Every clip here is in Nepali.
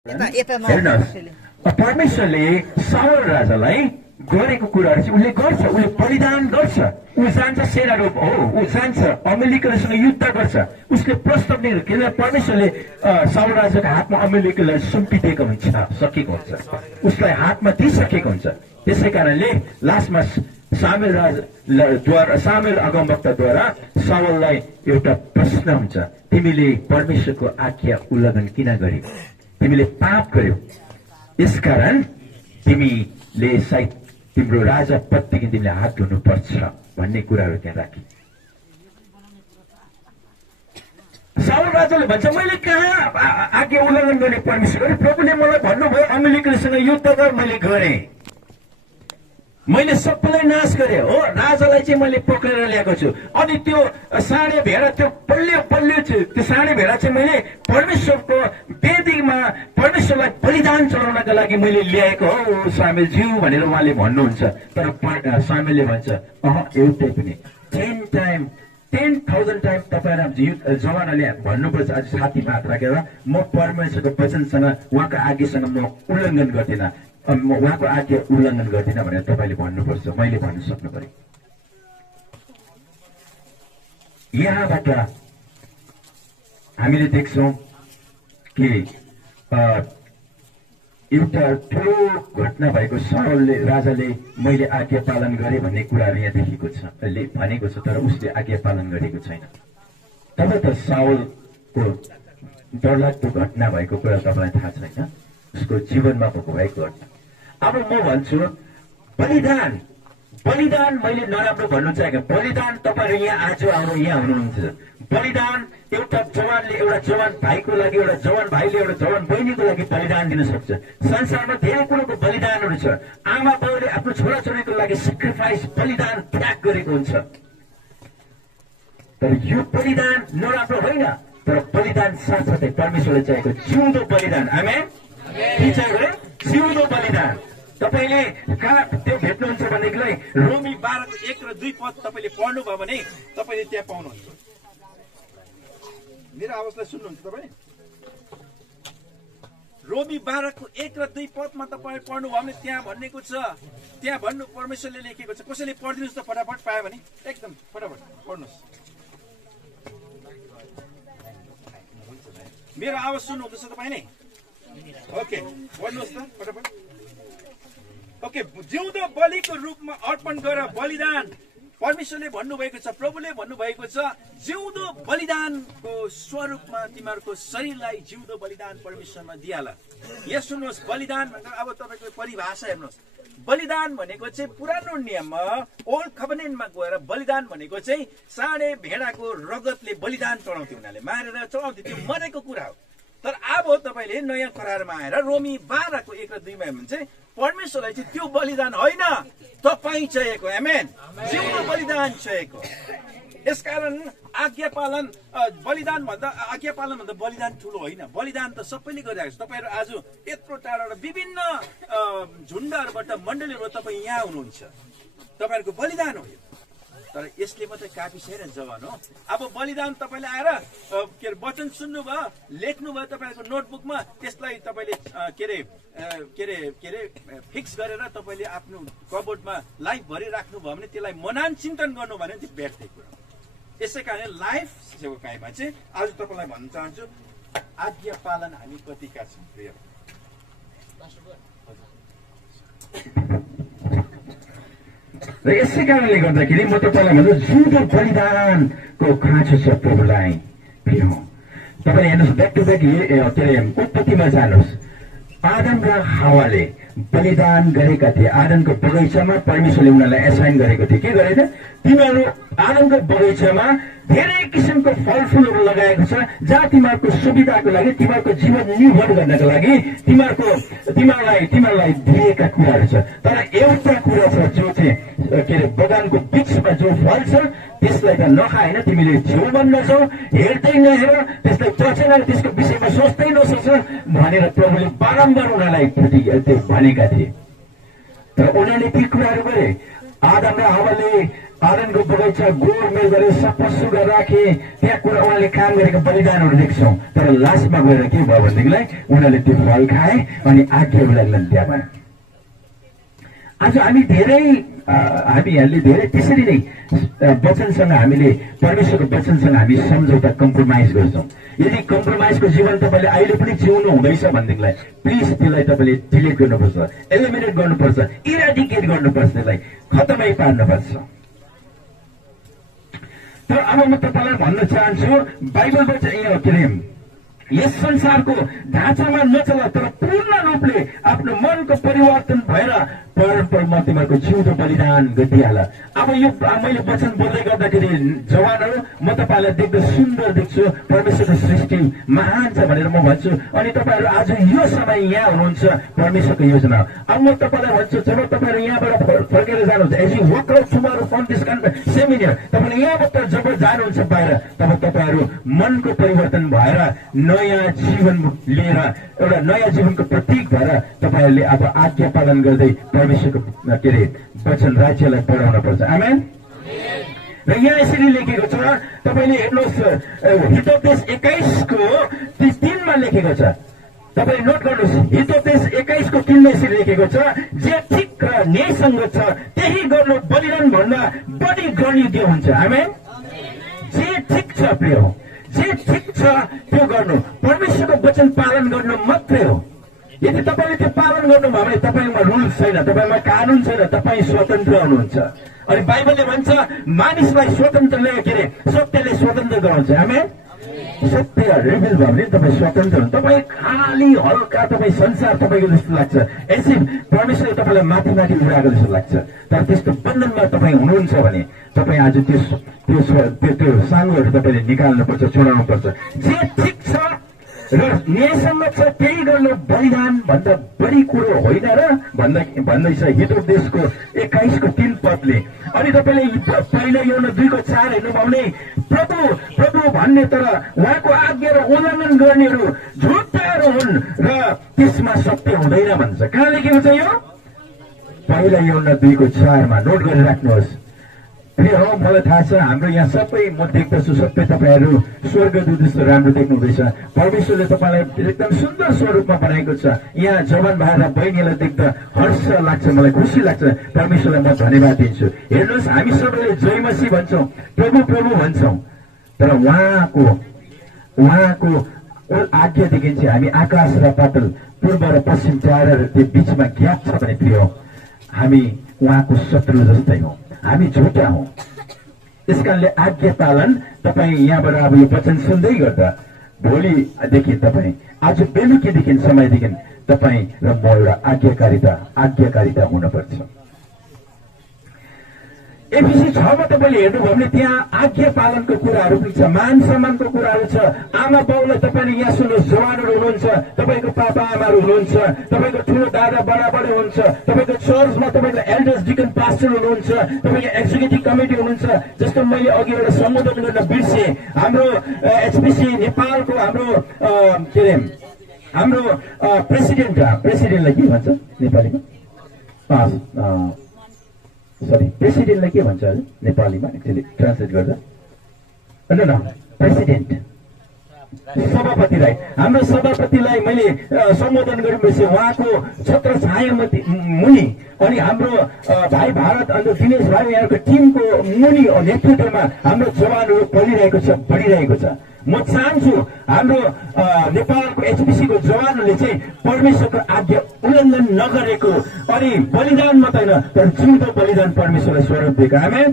हेर्नुहोस्, परमेश्वरले साउल राजालाई गरेको कुराहरू चाहिँ उसले गर्छ, उसले बलिदान गर्छ, ऊ जान्छ सेना रूप हो, ऊ जान्छ अमेरिकासँग युद्ध गर्छ, उसले प्रस्ताव दिएर किन परमेश्वरले साउल राजाको हातमा अमेरिकालाई सुम्पिदिएको हुन्छ, सकेको हुन्छ, उसलाई हातमा दिइसकेको हुन्छ। त्यसै कारणले लास्टमा सामेल अगमवक्ताद्वारा साउललाई एउटा प्रश्न हुन्छ, तिमीले परमेश्वरको आज्ञा उल्लङ्घन किन गर्यौ, तिमीले पाप गर्यौ, यसकारण तिमीले सायद तिम्रो राजा पददेखि तिमीले हात धुनुपर्छ भन्ने कुराहरू त्यहाँ राखे। साउल राजाले भन्छ, मैले कहाँ आज्ञा उल्लङ्घन गर्ने परमेश्वर, प्रभुले मलाई भन्नुभयो अमेरिकासँग युद्ध गर, मैले गरेँ, मैले सबैलाई नाश गरेँ हो, राजालाई चाहिँ मैले पक्रेर ल्याएको छु, अनि त्यो साँडे भेडा, त्यो बलियो त्यो साँडे भेडा चाहिँ मैले परमेश्वरको वेदीमा परमेश्वरलाई बलिदान चढाउनका लागि मैले ल्याएको हो सामेलज्यू भनेर उहाँले भन्नुहुन्छ। तर सामेलले भन्छ, एउटै पनि 10,000 टाइम तपाईँ जवानले भन्नुपर्छ, आज छातीमा हात राखेर म परमेश्वरको वचनसँग उहाँको आज्ञासँग म उल्लङ्घन गर्दिनँ, उहाँको आज्ञा उल्लङ्घन गर्दिनँ भनेर तपाईँले भन्नुपर्छ, मैले भन्न सक्नु पर्यो। यहाँबाट हामीले देख्छौँ कि एउटा ठुलो घटना भएको, साउलले राजाले मैले आज्ञा पालन गरेँ भन्ने कुराहरू यहाँ देखेको छ, भनेको छ, तर उसले आज्ञा पालन गरेको छैन। तब त साउलको डरलाग्दो घटना भएको कुरा तपाईँलाई थाहा छैन, उसको जीवनमा भएको घटना। अब म भन्छु बलिदान मैले नराम्रो भन्नु चाहेको, बलिदान तपाईँहरू यहाँ आज यहाँ हुनुहुन्छ, बलिदान एउटा जवानले एउटा जवान भाइको लागि, एउटा जवान भाइले एउटा जवान बहिनीको लागि बलिदान दिन सक्छ। संसारमा धेरै कुरोको बलिदानहरू छ, आमा बाउले आफ्नो छोराछोरीको लागि सेक्रिफाइस बलिदान त्याग गरेको हुन्छ, तर यो बलिदान नराम्रो होइन, तर बलिदान साथसाथै परमेश्वरले चाहेको जिउँदो बलिदान। आमेन। के चाहियो? जिउँदो बलिदान। तपाईले कहाँ त्यो भेट्नुहुन्छ भनेदेखिलाई रोमी 12:1 र 2 पद तपाईले पढ्नुभयो भने तपाईले त्यहाँ पाउनुहुन्छ। मेरो आवाजलाई सुन्नुहुन्छ तपाईँ? रोमी 12:1 र 2 पदमा तपाईले पढ्नुभयो भने त्यहाँ भनेको छ, त्यहाँ भन्नु परमेश्वरले लेखेको छ। कसैले पढिदिनुहोस् त फटाफट, पायो भने एकदम फटाफट पढ्नुहोस्। मेरो आवाज सुन्नुहुँदैछ तपाईँले? ओके, पढ्नुहोस् त फटाफट। ओके, जिउँदो बलिको रूपमा अर्पण गर बलिदान। परमेश्वरले भन्नुभएको छ, प्रभुले भन्नुभएको छ, जिउँदो बलिदानको स्वरूपमा तिमीहरूको शरीरलाई जिउँदो बलिदान परमेश्वरमा दिइहाल। यहाँ सुन्नुहोस्, बलिदान भनेर अब तपाईँको परिभाषा हेर्नुहोस्। बलिदान भनेको चाहिँ पुरानो नियममा ओल्ड कभनेन्टमा गएर बलिदान भनेको चाहिँ साँडे भेडाको रगतले बलिदान चढाउँथ्यो, उनीहरूले मारेर चढाउँथ्यो, त्यो मरेको कुरा हो। तर अब तपाईँले नयाँ करारमा आएर रोमी 12:1 र 2 मा भने चाहिँ परमेश्वरलाई चाहिँ त्यो बलिदान होइन, तपाईँ चाहिएको। आमेन। जिउँदो बलिदान चाहिएको। यसकारण आज्ञा पालन बलिदान भन्दा बलिदान ठुलो होइन। बलिदान त सबैले गरिरहेको छ। तपाईँहरू आज यत्रो टाढाबाट विभिन्न झुण्डहरूबाट मण्डलीबाट तपाईँ यहाँ हुनुहुन्छ, तपाईँहरूको बलिदान हो। तर यसले मात्रै काफी छैन जवान हो। अब बलिदान तपाईँले आएर के अरे वचन सुन्नुभयो, लेख्नुभयो तपाईँको नोटबुकमा, त्यसलाई तपाईँले के अरे फिक्स गरेर तपाईँले आफ्नो कबोर्डमा लाइफ भरिराख्नुभयो भने त्यसलाई मनान चिन्तन गर्नु भने त्यो व्यर्थै कुरा हो। यसै कारण लाइफ सेवकाईमा चाहिँ आज तपाईँलाई भन्न चाहन्छु, आज्ञा पालन हामी कतिका छौँ प्रिय। र यसै कारणले गर्दाखेरि म तपाईँलाई भन्छु, जिउँदो बलिदानको खाँचो छ प्रभुलाई। तपाईँले हेर्नुहोस्, ब्याक टु ब्याक के अरे उत्पत्तिमा जानुहोस्। आदम र हावाले बलिदान गरेका थिए। आदमको बगैँचामा परमेश्वरले उनीहरूलाई एसाइन गरेको थियो। के गरेको थियो? तिमीहरू आदमको बगैँचामा धेरै किसिमको फलफुलहरू लगाएको छ, जहाँ तिमीहरूको सुविधाको लागि, तिमीहरूको जीवन निर्भर गर्नको लागि तिमीहरूलाई दिएका कुराहरू छ। तर एउटा कुरा छ जो चाहिँ के अरे बगानको बिचमा जो फल छ त्यसलाई त नखाएन, तिमीले छेउ नजाऊ, हेर्दै नहेर, त्यसलाई चचेन, त्यसको विषयमा सोच्दै नसोच भनेर प्रभुले बारम्बार उनीहरूलाई भनेका थिए। तर उनीहरूले ती कुराहरू गरे। आदम र हावाले आदनको बगैँचा गोडमेल गरेर सफा सुग्घर राखे, त्यहाँ कुरा उहाँले काम गरेको बलिदानहरू देख्छौँ। तर लास्टमा गएर के भयो भनेदेखिलाई उनीहरूले त्यो फल खाए अनि आज्ञा उनीहरूलाई दिया भयो। आज हामीहरूले धेरै त्यसरी नै वचनसँग हामीले परमेश्वरको वचनसँग हामी सम्झौता कम्प्रोमाइज गर्छौँ। यदि कम्प्रोमाइजको जीवन तपाईँले अहिले पनि जिउनु हुँदैछ भनेदेखिलाई प्लिज त्यसलाई तपाईँले डिलिट गर्नुपर्छ, एलिमिनेट गर्नुपर्छ, इराडिकेट गर्नुपर्छ, त्यसलाई खतमै पार्नुपर्छ। तर अब म तपाईँलाई भन्न चाहन्छु, बाइबलबाट के अरे यस संसारको ढाँचामा नचला, तर पूर्ण रूपले आफ्नो मनको परिवर्तन भएर परम तिमीहरूको जिउँदो बलिदान गरिदिइहाल। अब यो मैले वचन बोल्दै गर्दाखेरि जवानहरू म तपाईँलाई देख्दा सुन्दर देख्छु, परमेश्वरको सृष्टि महान छ भनेर म भन्छु। अनि तपाईँहरू आज यो समय यहाँ हुनुहुन्छ, परमेश्वरको योजना। अब म तपाईँलाई भन्छु, जब तपाईँहरू यहाँबाट फर्केर जानुहुन्छ, as you work out tomorrow from this seminar, तपाईँले यहाँबाट जब जानुहुन्छ बाहिर, तब तपाईँहरू मनको परिवर्तन भएर नयाँ जीवन लिएर एउटा नयाँ जीवनको प्रतीक भएर तपाईँहरूले अब आज्ञा पालन गर्दै परमेश्वरको के अरे वचन राज्यलाई बढाउन पर्छ। आमेन। र यहाँ यसरी लेखेको छ, तपाईँले हेर्नुहोस् हितोपदेश 21को 3मा लेखेको छ, तपाईँले नोट गर्नुहोस्, हितोपदेश 21को 3मा यसरी लेखेको छ, जे ठिक र न्यायसँग छ त्यही गर्नु बलिदान भन्दा बढी गणित हुन्छ। आमेन। जे ठिक छ प्रिय हो, जे ठिक छ त्यो गर्नु, परमेश्वरको वचन पालन गर्नु मात्रै हो। यदि तपाईँले त्यो पालन गर्नुभयो भने तपाईँमा रुल छैन, तपाईँमा कानुन छैन, तपाईँ स्वतन्त्र हुनुहुन्छ। अनि बाइबलले भन्छ मानिसलाई स्वतन्त्रले के अरे सत्यले स्वतन्त्र गराउँछ। आमेन। सत्य रिभिल भयो भने तपाईँ स्वतन्त्र हुनुहुन्छ। तपाईँ खाली हल्का तपाईँ संसार तपाईँको जस्तो लाग्छ, यसै परमेश्वरले तपाईँलाई माथि माथि उडाएको जस्तो लाग्छ। तर त्यस्तो बन्धनमा तपाईँ हुनुहुन्छ भने तपाईँ आज त्यो साङ्गोहरू तपाईँले निकाल्नुपर्छ, छोडाउनुपर्छ। जे ठिक छ र न्यायसँग छ त्यही गर्नु बलिदान भन्दा बढी कुरो होइन र भन्दैछ हितोपदेशको 21को 3 पदले। अनि तपाईँले पहिलो यूहन्ना 2:4 हेर्नुभयो भने प्रभु भन्ने तर उहाँको आज्ञा र उल्लङ्घन गर्नेहरू झुटाहरू हुन् र त्यसमा सत्य हुँदैन भन्छ। कहाँ लेखेको छ यो? पहिलो यूहन्ना 2:4मा नोट गरेर राख्नुहोस्। प्रिय हो, मलाई थाहा छ हाम्रो यहाँ सबै म देख्दछु, सबै तपाईँहरू स्वर्गदूत जस्तो राम्रो देख्नु हुँदैछ। परमेश्वरले तपाईँलाई एकदम सुन्दर स्वरूपमा बनाएको छ। यहाँ जवान भाइ र बहिनीलाई देख्दा हर्ष लाग्छ, मलाई खुसी लाग्छ। परमेश्वरलाई म धन्यवाद दिन्छु। हेर्नुहोस्, हामी सबैले जय मसीह भन्छौँ, प्रभु प्रभु भन्छौँ, तर उहाँको आज्ञादेखि चाहिँ हामी आकाश र पातल, पूर्व र पश्चिम टाढा त्यो बिचमा ग्याप छ भने प्रिय हो, हामी उहाँको शत्रु जस्तै हौ, हामी झुटा हौ। त्यसकारणले आज्ञा पालन तपाईँ यहाँबाट अब यो वचन सुन्दै गर्दा भोलिदेखि तपाईँ आज बेलुकीदेखि समयदेखि तपाईँ र म एउटा आज्ञाकारिता हुनुपर्छ। एफिसी 6मा तपाईँले हेर्नुभयो भने त्यहाँ आज्ञा पालनको कुराहरू पनि छ, मान सम्मानको कुराहरू छ। आमा बाउलाई तपाईँले यहाँ सुन्नुहोस्, जवानहरू हुनुहुन्छ, तपाईँको पापा आमाहरू हुनुहुन्छ, तपाईँको ठुलो दादा बडाबडी हुनुहुन्छ, तपाईँको चर्चमा तपाईँको एल्डर्स डिकन पास्टर हुनुहुन्छ, तपाईँको एक्जिक्युटिभ कमिटी हुनुहुन्छ। जस्तो मैले अघि एउटा सम्बोधन गर्न बिर्सेँ, हाम्रो एचपिसी नेपालको हाम्रो प्रेसिडेन्टलाई के भन्छ नेपालीमा? प्रेसिडेन्टलाई के भन्छ नेपालीमा एक्चुअली ट्रान्सलेट गर्दा? प्रेसिडेन्ट, सभापतिलाई, हाम्रो सभापतिलाई मैले सम्बोधन गरेपछि उहाँको छत्र छाया मुनि अनि हाम्रो भाइ भारत अन्त दिनेश भाइ यहाँको टिमको मुनि नेतृत्वमा हाम्रो जवानहरू बढिरहेको छ, बढिरहेको छ। म चाहन्छु हाम्रो नेपालको एचपिसीको जवानहरूले चाहिँ परमेश्वरको आज्ञा उल्लङ्घन नगरेको अनि बलिदान मात्रै होइन तर जिउँदो बलिदान परमेश्वरलाई स्वरूप दिएको। आमेन।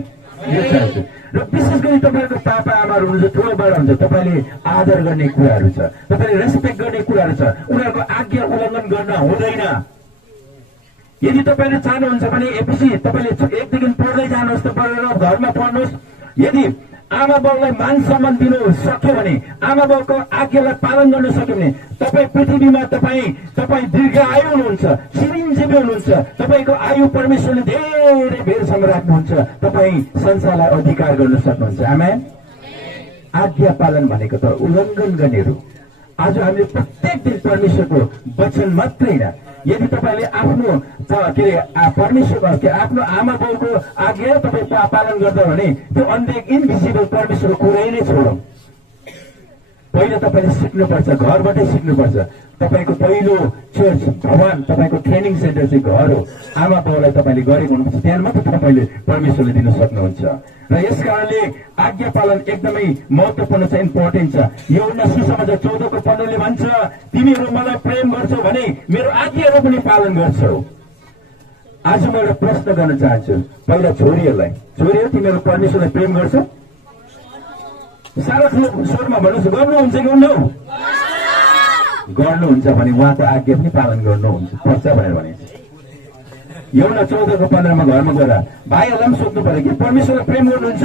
यो चाहन्छु। र विशेष गरी तपाईँहरूको पापा आमाहरू हुनुहुन्छ, ठुलो बडा हुन्छ, तपाईँले आदर गर्ने कुराहरू छ, तपाईँले रेस्पेक्ट गर्ने कुराहरू छ, उनीहरूको आज्ञा उल्लङ्घन गर्न हुँदैन। यदि तपाईँले चाहनुहुन्छ भने एपिसी तपाईँले 1 देखि पढ्दै जानुहोस्, त पढेर घरमा पढ्नुहोस्। यदि आमा बाउलाई मान सम्मान दिनु सक्यो भने, आमा बाउको आज्ञालाई पालन गर्न सक्यो भने तपाईँ पृथ्वीमा तपाईँ दीर्घ आयु हुनुहुन्छ, चिरञ्जीवी हुनुहुन्छ, तपाईँको आयु परमेश्वरले धेरै बेरसम्म राख्नुहुन्छ, तपाईँ संसारलाई अधिकार गर्न सक्नुहुन्छ। आमेन। आज्ञा पालन भनेको त उल्लङ्घन गर्नेहरू। आज हामीले प्रत्येक दिन परमेश्वरको वचन मात्रै होइन, यदि तपाईँले आफ्नो परमेश्वर आफ्नो आमा बाउको आज्ञा तपाईँ पालन गर्दा भने त्यो अनदेख इन्भिजिबल परमेश्वरको कुरै नै छोडौँ। पहिला तपाईँले सिक्नुपर्छ, घरबाटै सिक्नुपर्छ। तपाईँको पहिलो चर्च भवन, तपाईँको ट्रेनिङ सेन्टर चाहिँ घर हो। आमा बाउलाई तपाईँले गरेको हुनुहुन्छ, त्यहाँ मात्र तपाईँले परमेश्वरले दिन सक्नुहुन्छ। र यस कारणले आज्ञा पालन एकदमै महत्त्वपूर्ण छ, इम्पोर्टेन्ट छ। यूहन्ना सुसमाचार 14:15 भन्छ, तिमीहरू मलाई प्रेम गर्छौ भने मेरो आज्ञाहरू पनि पालन गर्छौ। आज म एउटा प्रश्न गर्न चाहन्छु पहिला छोरीहरूलाई, छोरीहरू तिमीहरू परमेश्वरलाई प्रेम गर्छौ? सारा स्वरमा भन्नुहोस्, गर्नुहुन्छ कि हुन्न? गर्नुहुन्छ भने उहाँको आज्ञा पनि पालन गर्नुहुन्छ पर्छ भनेर भनेको छ। यूहन्ना 14:15 घरमा गएर भाइहरूलाई पनि सोध्नु पर्यो कि परमेश्वरलाई प्रेम गर्नुहुन्छ?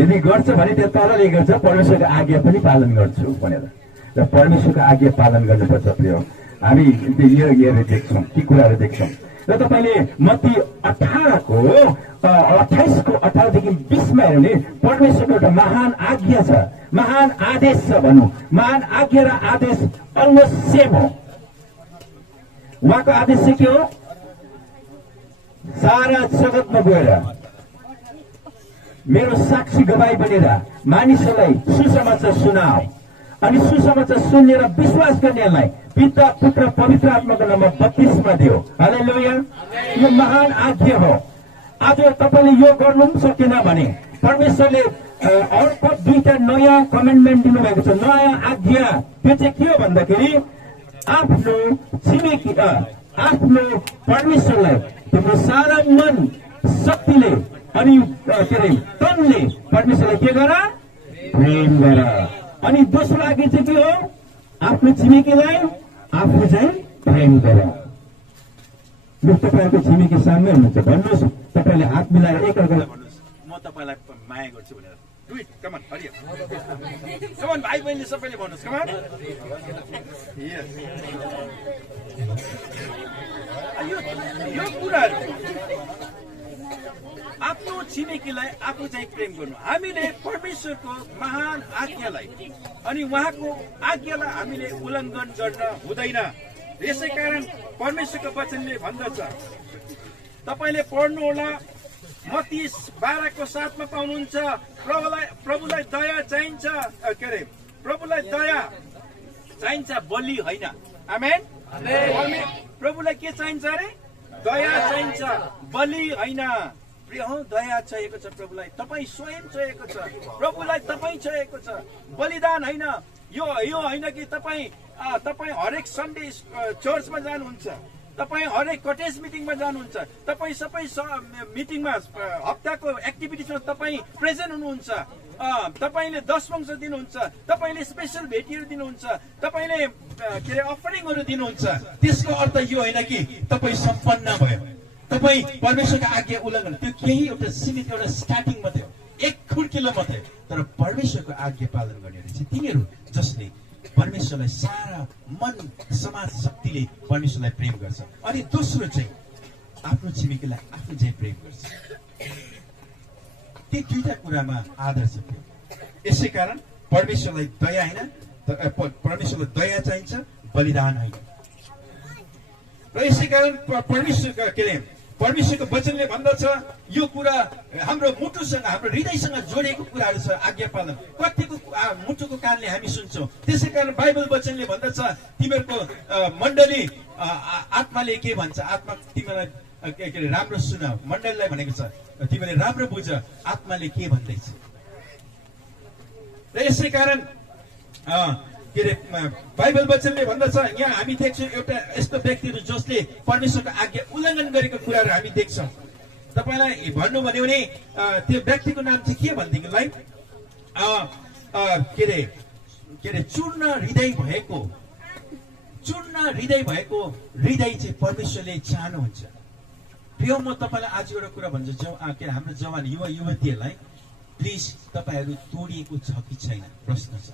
यदि गर्छ भने त्यो तल लेखेको छ परमेश्वरको आज्ञा पनि पालन गर्छु भनेर। र परमेश्वरको आज्ञा पालन गर्नुपर्छ प्रिय। हामी यो हेरेर देख्छौँ, ती कुराहरू देख्छौँ। र तपाईँले मत्ती 28:18देखि 20मा हेर्यो भने परमेश्वरको एउटा महान आज्ञा छ, महान आदेश छ भनौँ। महान आज्ञा र आदेश अलमोस्ट सेम हो। उहाँको आदेश चाहिँ के हो? सारा जगतमा गएर मेरो साक्षी गवाई बनेर मानिसहरूलाई सुसमाचार सुनाऊ, अनि सुसमाचार सुनेर विश्वास गर्नेहरूलाई पिता पुत्र पवित्र आत्माको नाममा बप्तिस्मा दियो। हालेलुया। यो महान आज्ञा हो। आज तपाईँले यो गर्नु पनि सकेन भने परमेश्वरले अर्को 2टा नयाँ कमेन्डमेन्ट दिनुभएको छ, नयाँ आज्ञा। त्यो चाहिँ के हो भन्दाखेरि आफ्नो छिमेकी आफ्नो परमेश्वरलाई तिम्रो सारा मन शक्तिले अनि तनले परमेश्वरलाई के गर? प्रेम गर। अनि दोस्रो आज्ञा चाहिँ के हो? आफ्नो छिमेकीलाई आफू चाहिँ प्रेम गर। ल तपाईँको छिमेकी सामने हुनुहुन्छ, भन्नुहोस्, तपाईँले हात मिलाएर एकअर्कालाई भन्नुहोस्, म तपाईँलाई माया गर्छु भनेर। Do it, come on, Hari come on, भाइ बहिनीले सबैले भन्नुहोस्, कम अन। यस, यो कुराहरू आफ्नो छिमेकीलाई आफू चाहिँ प्रेम गर्नु। हामीले परमेश्वरको महान आज्ञालाई अनि उहाँको आज्ञालाई हामीले उल्लङ्घन गर्न हुँदैन। यसै कारण परमेश्वरको वचनले भन्दछ, तपाईँले पढ्नु होला, मत्ती 12:7 पाउनुहुन्छ, प्रभुलाई दया चाहिन्छ, प्रभुलाई दया चाहिन्छ, बलि होइन। आमेन। प्रभुलाई के चाहिन्छ अरे? दया चाहिन्छ, बलि होइन। प्रिय हो, दया चाहिएको छ प्रभुलाई, तपाईँ स्वयं चाहिएको छ, प्रभुलाई तपाईँ चाहिएको छ, बलिदान होइन। यो होइन कि तपाईँ हरेक सन्डे चर्चमा जानुहुन्छ, तपाईँ हरेक कटेज मिटिङमा जानुहुन्छ, तपाईँ सबै मिटिङमा हप्ताको एक्टिभिटिजमा तपाईँ प्रेजेन्ट हुनुहुन्छ, तपाईँले दशमांश दिनुहुन्छ, तपाईँले स्पेसल भेटीहरू दिनुहुन्छ, तपाईँले अफरिङहरू दिनुहुन्छ। त्यसको अर्थ यो होइन कि तपाईँ सम्पन्न भयो, तपाईँ परमेश्वरको आज्ञा उल्लङ्घन। त्यो केही एउटा सीमित एउटा स्टार्टिङ मात्रै हो, एक खुड्किलो मात्रै। तर परमेश्वरको आज्ञा पालन गर्नेहरू चाहिँ तिनीहरू जसले परमेश्वरलाई सारा मन समाज शक्तिले परमेश्वरलाई प्रेम गर्छ। अनि दोस्रो चाहिँ आफ्नो छिमेकीलाई आफू चाहिँ प्रेम गर्छ। ती 2टा कुरामा आदर छ। यसै कारण परमेश्वरलाई दया होइन, परमेश्वरलाई दया चाहिन्छ, बलिदान होइन। र यसै कारण परमेश्वरको वचनले भन्दछ, यो कुरा हाम्रो मुटुसँग, हाम्रो हृदयसँग जोडिएको कुराहरू छ। आज्ञा पालन कतिको मुटुको कानले हामी सुन्छौँ। त्यसै कारण बाइबल वचनले भन्दछ, तिमीहरूको मण्डली आत्माले के भन्छ? आत्मा तिमीलाई राम्रो सुन। मण्डलीलाई भनेको छ तिमीले राम्रो बुझ आत्माले के भन्दैछ। र यसै कारण बाइबल वचनले भन्दछ, यहाँ हामी देख्छौँ एउटा यस्तो व्यक्तिहरू जसले परमेश्वरको आज्ञा उल्लङ्घन गरेको कुराहरू हामी देख्छौँ। तपाईँलाई भन्नु भन्यो भने त्यो व्यक्तिको नाम चाहिँ के भनेदेखिलाई चूर्ण हृदय भएको हृदय चाहिँ परमेश्वरले चाहनुहुन्छ। प्रिय, म तपाईँलाई आज एउटा कुरा भन्छु, हाम्रो जवान युवा युवतीहरूलाई प्लिज, तपाईँहरू तोडिएको छ कि छैन? प्रश्न छ।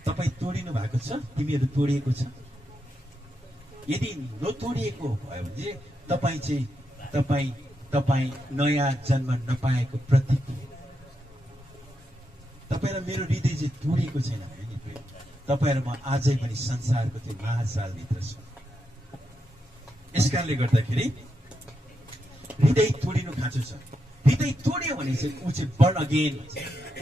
तपाईँ तोडिनु भएको छ? तिमीहरू तोडिएको छ? यदि नतोडिएको भयो भने तपाईँ नयाँ जन्म नपाएको प्रतीक हो। तपाईँलाई मेरो हृदय चाहिँ तोडिएको छैन। तपाईहरु म आजै पनि संसारको त्यो महाजालभित्र छु। यसकारणले गर्दाखेरि हृदय तोडिनु खाँचो छ। हृदय तोड्यो भने चाहिँ ऊ चाहिँ बर्न अगेन,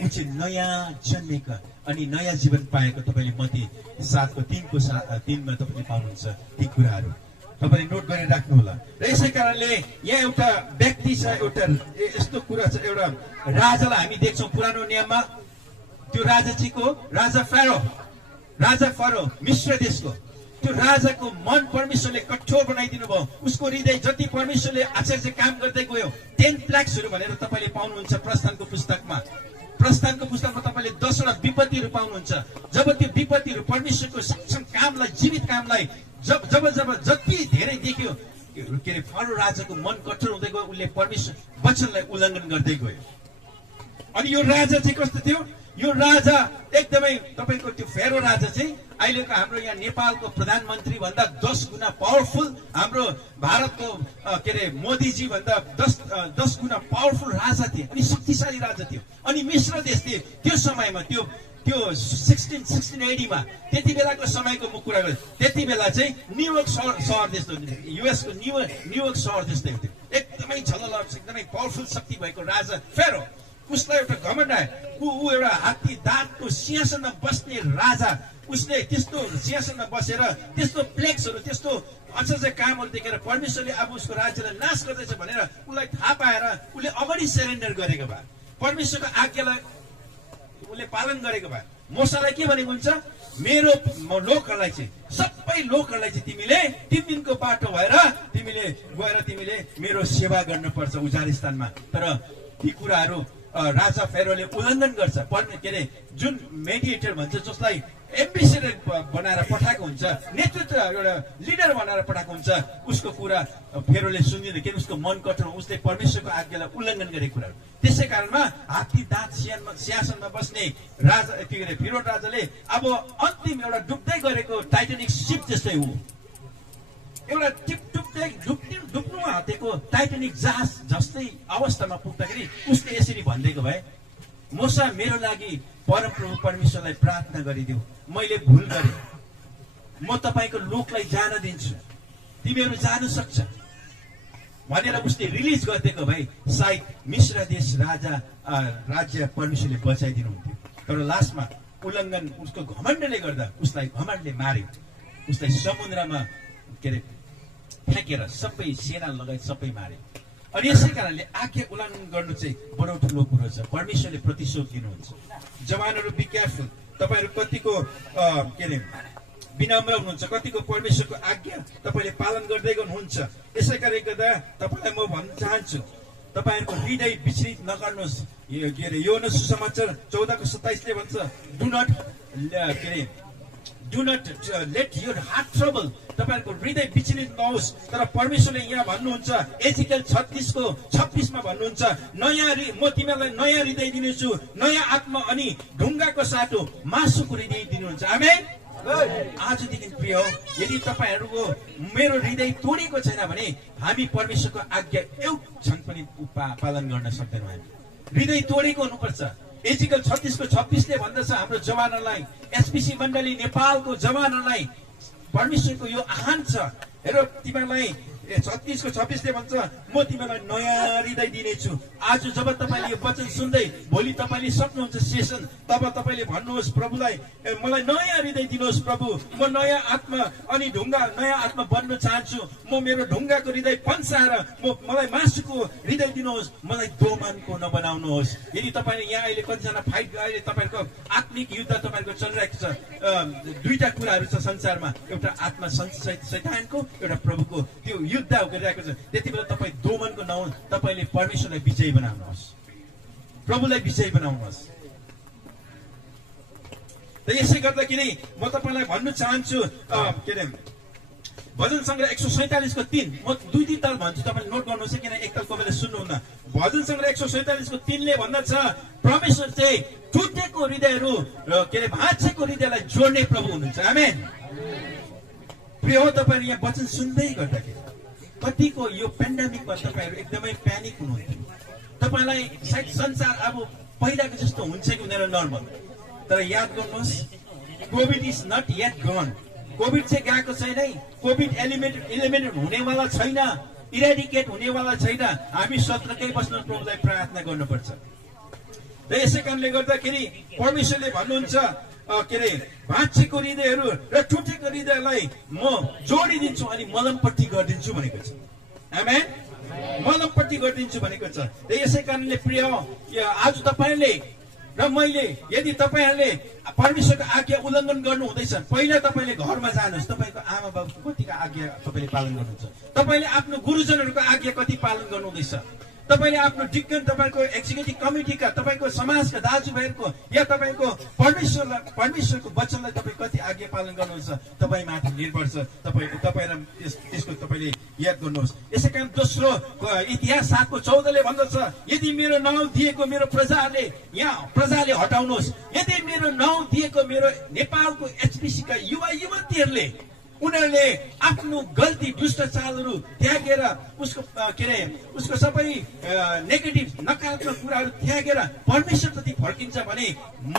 ऊ चाहिँ नयाँ जन्मेका अनि नयाँ जीवन पाएको तपाईले मत्ती 7:3 तपाईले पाउनुहुन्छ ती कुराहरू तपाईले नोट गरेर राख्नु होला। र यसै कारणले यहाँ एउटा व्यक्ति छ, एउटा यस्तो कुरा छ, एउटा राजालाई हामी देख्छौँ पुरानो नियममा। त्यो राजा चाहिँ को? राजा फारो मिस्र देशको। त्यो राजाको मन परमेश्वरले कठोर बनाइदिनु भयो। उसको हृदय जति परमेश्वरले आश्चर्य काम गर्दै गयो। 10 प्लेग्सहरू भनेर तपाईले पाउनुहुन्छ प्रस्थानको पुस्तकमा। प्रस्थानको पुस्तकमा तपाईले 10वटा विपत्तिहरू पाउनुहुन्छ। जब त्यो विपत्तिहरू परमेश्वरको सक्षम कामलाई, जीवित कामलाई जब जति धेरै देख्यो, के अरे फारो राजाको मन कठोर हुँदै गयो। उसले परमेश्वर वचनलाई उल्लङ्घन गर्दै गयो। अनि यो राजा चाहिँ कस्तो थियो? यो राजा एकदमै तपाईको त्यो फेरो राजा चाहिँ अहिलेको हाम्रो यहाँ नेपालको प्रधानमन्त्री भन्दा 10 गुना पावरफुल, हाम्रो भारतको के अरे मोदीजी भन्दा 10 गुना पावरफुल राजा थिए अनि शक्तिशाली राजा थियो। अनि मिश्र देश थियो त्यो समयमा, त्यो 1680 मा त्यति बेलाको समयको म कुरा गर्छु। त्यति बेला चाहिँ न्युयोर्क सहर जस्तो, युएसको न्युयोर्क सहर जस्तै थियो। एकदमै झलल, एकदमै पावरफुल शक्ति भएको राजा फेरो। उसलाई एउटा घमण्ड आयो। ऊ एउटा हात्ती दाँतको सिंहासनमा बस्ने राजा। उसले त्यस्तो सिंहासनमा बसेर त्यस्तो प्लेग्सहरू, त्यस्तो अचम्म कामहरू देखेर परमेश्वरले अब उसको राज्यलाई नाश गर्दैछ भनेर उसलाई थाहा पाएर उसले अगाडि सरेन्डर गरेको भए, परमेश्वरको आज्ञालाई उसले पालन गरेको भए मोसालाई के भनेको हुन्छ? मेरो लोकहरूलाई चाहिँ, सबै लोकहरूलाई चाहिँ तिमीले 3 दिनको बाटो भएर तिमीले गएर तिमीले मेरो सेवा गर्नुपर्छ उजाड स्थानमा। तर ती कुराहरू राजा फेरोले उल्लङ्घन गर्छ। के अरे जुन मेडिएटर भन्छ, जसलाई एम्बेसेडर बनाएर पठाएको हुन्छ, नेतृत्व एउटा लिडर बनाएर पठाएको हुन्छ, उसको कुरा फेरोले सुन्दिन। किन? उसको मन कठोर, उसले परमेश्वरको आज्ञालाई उल्लङ्घन गरेको कुराहरू। त्यसै कारणमा हात्ती दाँत सिंहासनमा बस्ने राजा, के अरे फिरोन राजाले अब अन्तिम एउटा डुब्दै गरेको टाइटानिक सिप जस्तै हो, एउटा डुब्नु हातेको टाइटानिक जहाज जस्तै अवस्थामा पुग्दाखेरि उसले यसरी भन्दैको भए, मोसा मेरो लागि परमप्रभु परमेश्वरलाई प्रार्थना गरिदेऊ, मैले भुल गरेँ, म तपाईको लोकलाई जान दिन्छु, तिमीहरू जानु सक्छ भनेर उसले रिलिज गरिदिएको भए सायद मिश्र देश राज्य परमेश्वरले बचाइदिनु हुन्थ्यो। तर लास्टमा उल्लङ्घन, उसको घमण्डले गर्दा घमण्डले मार्यो। उसलाई समुद्रमा के अरे फ्याँकेर सबै सेना लगायत सबै मारे। अनि यसै कारणले आज्ञा उल्लङ्घन गर्नु चाहिँ बडो ठुलो कुरो छ। परमेश्वरले प्रतिशोध दिनुहुन्छ। जवानहरू बी केयरफुल। तपाईहरु कतिको के अरे विनम्र हुनुहुन्छ, कतिको परमेश्वरको आज्ञा तपाईले पालन गर्दै गर्नुहुन्छ। यसै कारणले गर्दा तपाईलाई म भन्न चाहन्छु, तपाईहरुको हृदय विचलित नगर्नुहोस्। के अरे योना सुसमाचार 14:27 ले भन्छ, do not let your heart trouble. तपाईहरुको हृदय विचलित नहोस्। तर परमेश्वरले यहाँ भन्नुहुन्छ, एजिकल 36:26 मा भन्नुहुन्छ, म तिमीलाई नयाँ हृदय दिनेछु, नयाँ आत्मा अनि ढुङ्गाको साटो मासुको हृदय दिनुहुन्छ। आमेन। आजदेखि प्रिय हो, यदि तपाईहरुको मेरो हृदय तोडेको छैन भने हामी परमेश्वरको आज्ञा एउटा क्षण पनि पालन गर्न सक्दैनौँ। हामी हृदय तोडेको हुनुपर्छ। एजिकल 36:26 ले भन्दछ हाम्रो जवानहरूलाई, एसपीसी मण्डली नेपालको जवानहरूलाई परमेश्वरको यो आह्वान छ। हेर, तिमीलाई 36:26 ले भन्छ, म तिमीलाई नयाँ हृदय दिनेछु। आज जब तपाईले यो वचन सुन्दै भोलि तपाईले सक्नुहुन्छ सेसन, तब तपाईले भन्नुहोस् प्रभुलाई, मलाई नयाँ हृदय दिनुहोस् प्रभु, म नयाँ आत्मा अनि नयाँ आत्मा बन्न चाहन्छु। म मेरो ढुङ्गाको हृदय पन्साएर मलाई मासुको हृदय दिनुहोस्, मलाई दोमानको नबनाउनुहोस्। यदि तपाईले यहाँ अहिले कतिजना फाइट, अहिले तपाईहरुको आत्मिक युद्ध तपाईहरुको चलिरहेको छ। दुईटा कुराहरू छ संसारमा, एउटा आत्मा शैतानको, एउटा प्रभुको। त्यो युद्ध गरिरहेको छ। त्यति बेला तपाईँ दोमनको नहुन्, तपाईँले परमेश्वरलाई विजयी बनाउनुहोस्, प्रभुलाई विजयी बनाउनुहोस्। त यसै गर्दाखेरि म तपाईँलाई भन्नु चाहन्छु, के अरे भजन सङ्ग्रह 147:3, म 2-3 ताल भन्छु, तपाईँले नोट गर्नुहोस् किन एक ताल तपाईँले सुन्नुहुन्न। भजन सङ्ग्रह 147:3 ले भन्दछ, परमेश्वर चाहिँ टुटेको हृदयहरू र के अरे भाँचेको हृदयलाई जोड्ने प्रभु हुनुहुन्छ। आमेन। प्रिय हो, तपाईँहरू यहाँ वचन सुन्दै गर्दाखेरि कतिको यो पेन्डेमिकमा तपाईँहरू एकदमै प्यानिक हुनुहुन्थ्यो। तपाईँलाई सायद संसार अब पहिलाको जस्तो हुन्छ कि हुँदैन नर्मल, तर याद गर्नुहोस् COVID is not yet gone. COVID चाहिँ गएको छैन है। कोभिड एलिमिनेट हुनेवाला छैन, इरेडिकेट हुनेवाला छैन। हामी सत्रकै बस्नु प्रभुलाई प्रार्थना गर्नुपर्छ। र यसै कारणले गर्दाखेरि परमेश्वरले भन्नुहुन्छ के अरे भाँचिएको हृदयहरू र टुटेको हृदयलाई म जोडिदिन्छु अनि मलमपट्टि गरिदिन्छु भनेको छ। आमेन। मलमपट्टि गरिदिन्छु भनेको छ। र यसै कारणले प्रिय आज तपाईँले र मैले यदि तपाईँहरूले परमेश्वरको आज्ञा उल्लङ्घन गर्नु हुँदैछ, पहिला तपाईँले घरमा जानुहोस्, तपाईँको आमा बाबुको कतिको आज्ञा तपाईँले पालन गर्नुहुन्छ, तपाईँले आफ्नो गुरुजनहरूको आज्ञा कति पालन गर्नुहुँदैछ, तपाईँले आफ्नो डिकन, तपाईँको एक्जिक्युटिभ कमिटीका, तपाईँको समाजका दाजुभाइहरूको या तपाईँको परमेश्वरको वचनलाई तपाईँ कति आज्ञा पालन गर्नुहुन्छ, तपाईँ माथि निर्भर छ। तपाईँ त्यसको तपाईँले याद गर्नुहोस्। यसै कारण दोस्रो इतिहास 7:14 भन्दछ, यदि मेरो नाउँ दिएको मेरो प्रजाले हटाउनुहोस्, यदि मेरो नाउँ दिएको मेरो नेपालको एचपिसीका युवा युवतीहरूले उनीहरूले आफ्नो गल्ती दुष्ट चालहरू त्यागेर उसको सबै नेगेटिभ नकारात्मक कुराहरू त्यागेर परमेश्वरप्रति फर्किन्छ भने म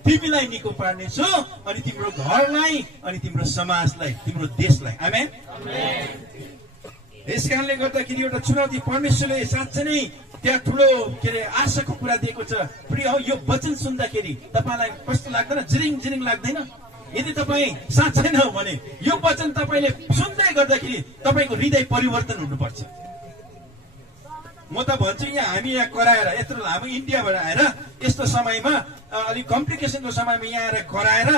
तिमीलाई निको पार्नेछु अनि तिम्रो घरलाई अनि तिम्रो समाजलाई, तिम्रो देशलाई। आमेन। यस कारणले गर्दाखेरि एउटा चुनौती परमेश्वरले साँच्चै नै त्यहाँ ठुलो आशाको कुरा दिएको छ। प्रिय यो वचन सुन्दाखेरि तपाईँलाई कस्तो लाग्दैन? जिरिङ लाग्दैन? यदि तपाईँ साँच्चै न हो भने यो वचन तपाईँले सुन्दै गर्दाखेरि तपाईँको हृदय परिवर्तन हुनुपर्छ। म त भन्छु हामी यहाँ कराएर यत्रो लामो इन्डियाबाट आएर यस्तो समयमा अलिक कम्प्लिकेसनको समयमा यहाँ आएर कराएर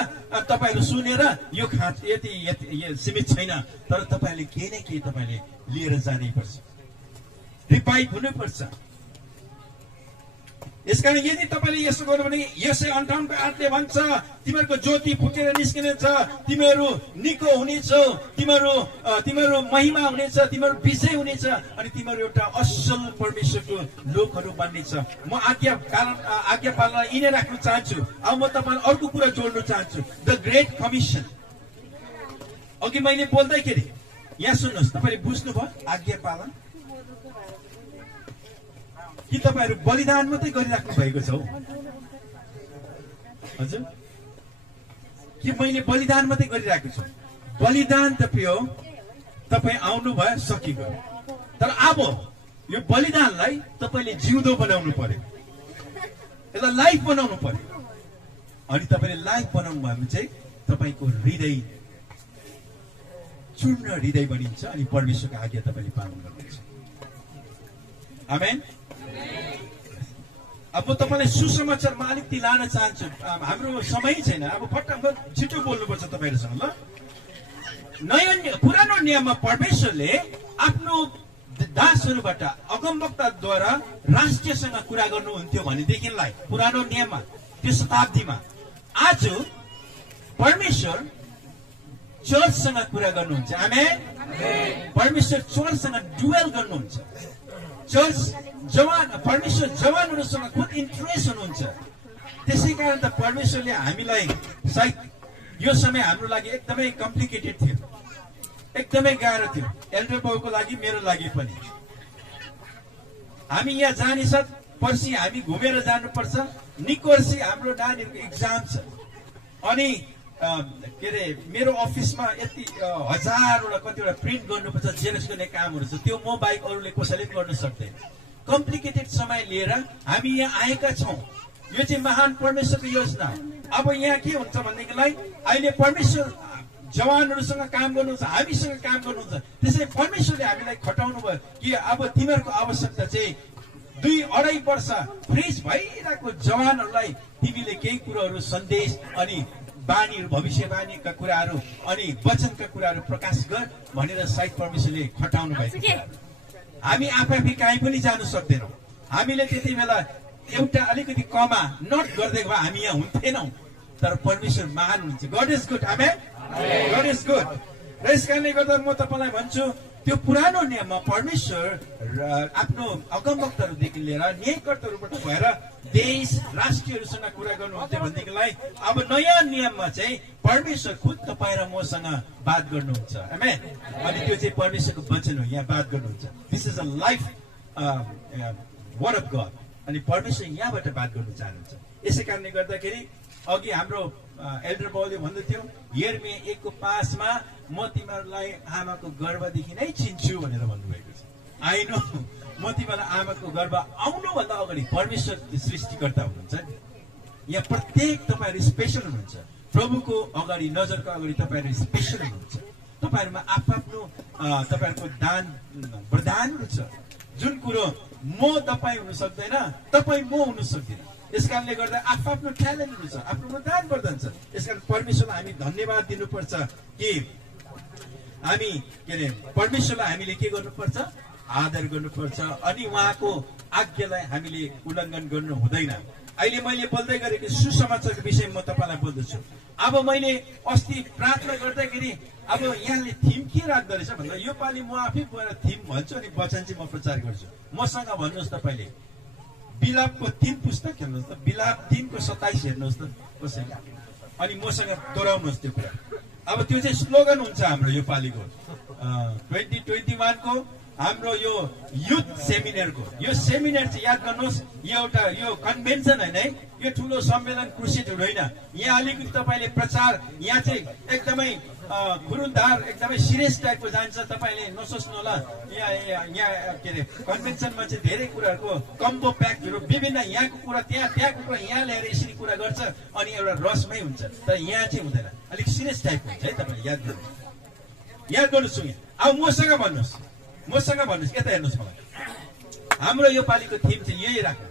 तपाईँहरू सुनेर यो यति सीमित छैन, तर तपाईँहरूले केही न केही तपाईँले लिएर जानै पर्छ, रिपाइट हुनुपर्छ। यसकारण यदि तपाईँले यसो गर्नु भने यसै 58 को 8ले भन्छ, तिमीहरूको ज्योति फुटेर निस्किनेछ, तिमीहरू निको हुनेछौ, तिमीहरू महिमा हुनेछ, तिमीहरू विजय हुनेछ अनि तिमीहरू एउटा असल परमेश्वरको लोकहरू बन्नेछ। म आज्ञा पालन यिनै राख्न चाहन्छु। अब म तपाईँलाई अर्को कुरा जोड्न चाहन्छु, द ग्रेट कमिसन। अघि मैले बोल्दैखेरि यहाँ सुन्नुहोस्, तपाईँले बुझ्नुभयो आज्ञा पालन कि तपाईँहरू बलिदान मात्रै गरिराख्नु भएको छ? हजुर, कि मैले बलिदान मात्रै गरिरहेको छु? बलिदान त प्रिय तपाईँ आउनुभयो, सकिगयो। तर अब यो बलिदानलाई तपाईँले जिउँदो बनाउनु पर्यो, यसलाई लाइफ बनाउनु पर्यो। अनि तपाईँले लाइफ बनाउनु भयो भने चाहिँ तपाईँको हृदय चूर्ण हृदय बनिन्छ अनि परमेश्वरको आज्ञा तपाईँले पालन गर्नुहुन्छ। आमेन। अब म तपाईँलाई सुसमाचारमा अलिकति लान चाहन्छु। हाम्रो समय छैन, अब फटाफट छिटो बोल्नुपर्छ तपाईँहरूसँग। ल, पुरानो नियममा परमेश्वरले आफ्नो दासहरूबाट अगमवक्ताद्वारा राष्ट्रसँग कुरा गर्नुहुन्थ्यो भनेदेखिलाई पुरानो नियममा त्यो शताब्दीमा। आज परमेश्वर चर्चसँग कुरा गर्नुहुन्छ। आमेन। परमेश्वर चर्चसँग डुवेल गर्नुहुन्छ। चर्च परमेश्वर जवानहरूसँग खुद इन्ट्रेस्ट हुनुहुन्छ। त्यसै कारण त परमेश्वरले हामीलाई सायद यो समय हाम्रो लागि एकदमै कम्प्लिकेटेड थियो, एकदमै गाह्रो थियो, एल्डर बाबुको लागि, मेरो लागि पनि। हामी यहाँ जाने साथ पर्सि हामी घुमेर जानुपर्छ। निकोर्सी हाम्रो नानीहरूको एक्जाम छ अनि मेरो अफिसमा यति हजारवटा कतिवटा प्रिन्ट गर्नुपर्छ, जेरक्स गर्ने कामहरू छ, त्यो म बाहेक अरूले कसैले गर्न सक्दैन। कम्प्लिकेटेड समय लिएर हामी यहाँ आएका छौँ। यो चाहिँ महान परमेश्वरको योजना हो। अब यहाँ के हुन्छ भनेदेखिलाई अहिले परमेश्वर जवानहरूसँग काम गर्नुहुन्छ, हामीसँग काम गर्नुहुन्छ। त्यसै परमेश्वरले हामीलाई खटाउनु भयो कि अब तिमीहरूको आवश्यकता चाहिँ 2-2.5 वर्ष फ्रेस भइरहेको जवानहरूलाई तिमीले केही कुराहरू सन्देश अनि बानीहरू, भविष्यवाणीका कुराहरू अनि वचनका कुराहरू प्रकाश गर भनेर सायद परमेश्वरले खटाउनु भएको छ। हामी आफै कहीँ पनि जानु सक्दैनौँ। हामीले त्यति बेला एउटा अलिकति कमा नट गर्दै भए हामी यहाँ हुन्थेनौँ। तर परमेश्वर महान हुनुहुन्छ। God is good. Amen. God is good. र यस कारणले गर्दा म तपाईँलाई भन्छु, त्यो पुरानो नियममा परमेश्वर आफ्नो अगमवक्ताहरूदेखि लिएर न्यायकर्ताहरूबाट भएर देश राष्ट्रहरूसँग कुरा गर्नुहुन्थ्यो भनेदेखिलाई अब नयाँ नियममा चाहिँ परमेश्वर खुद तपाईँ र मसँग बात गर्नुहुन्छ। आमेन। अनि त्यो चाहिँ परमेश्वरको वचन हो, यहाँ बात गर्नुहुन्छ। This is a life word of God. अनि परमेश्वर यहाँबाट बात गर्नु चाहनुहुन्छ। यसै कारणले गर्दाखेरि अघि हाम्रो एल्डर बाउले भन्दैथ्यो यिर्मिया 1:5 म तिमीहरूलाई आमाको गर्भदेखि नै चिन्छु भनेर भन्नुभएको छ। आई नो म तिमीलाई आमाको गर्भ आउनुभन्दा अगाडि परमेश्वर सृष्टिकर्ता हुनुहुन्छ नि। यहाँ प्रत्येक तपाईँहरू स्पेसल हुनुहुन्छ। प्रभुको अगाडि नजरको अगाडि तपाईँहरू स्पेसल हुनुहुन्छ। तपाईँहरूमा आफ्नो तपाईँहरूको दान वरदानहरू छ। जुन कुरो म तपाईँ हुन सक्दैन, तपाईँ म हुन सक्दैन। यस कारणले गर्दा आफ्नो ट्यालेन्टहरू छ, आफ्नो वरदान वरदान छ। यस कारण परमेश्वरलाई हामी धन्यवाद दिनुपर्छ कि हामी परमेश्वरलाई हामीले के गर्नुपर्छ, आदर गर्नुपर्छ अनि उहाँको आज्ञालाई हामीले उल्लङ्घन गर्नु हुँदैन। अहिले मैले बोल्दै गरेको सुसमाचारको विषयमा म तपाईँलाई बोल्दछु। अब मैले अस्ति प्रार्थना गर्दाखेरि अब यहाँले थिम के राख्दो रहेछ भन्दा यो पालि म आफै गएर थिम भन्छु अनि वचन चाहिँ म प्रचार गर्छु। मसँग भन्नुहोस् तपाईँले बिलापको 3 पुस्तक हेर्नुहोस् त, बिलाप 3:27 हेर्नुहोस् त कसैले, अनि मसँग दोहोऱ्याउनुहोस् त्यो कुरा। अब त्यो चाहिँ स्लोगन हुन्छ हाम्रो यो पालिको 2021 को हाम्रो यो युथ सेमिनारको। यो सेमिनार चाहिँ याद गर्नुहोस्, यो एउटा यो कन्भेन्सन होइन है, यो ठुलो सम्मेलन क्रुसेडहरू होइन। यहाँ अलिकति तपाईँले प्रचार यहाँ चाहिँ एकदमै खुरुन्धार एकदमै सिरियस टाइपको जान्छ। तपाईँले नसोच्नु होला यहाँ कन्भेन्सनमा चाहिँ धेरै कुराहरूको कम्बो प्याकहरू विभिन्न यहाँको कुरा त्यहाँको कुरा यहाँ ल्याएर यसरी कुरा गर्छ अनि एउटा रसमै हुन्छ। तर यहाँ चाहिँ हुँदैन, अलिक सिरियस टाइपको हुन्छ है। तपाईँले याद गर्नुहोस् यहाँ। अब मसँग भन्नुहोस् यता हेर्नुहोस् मलाई। हाम्रो यो पालिको थिम चाहिँ यही राख्नु,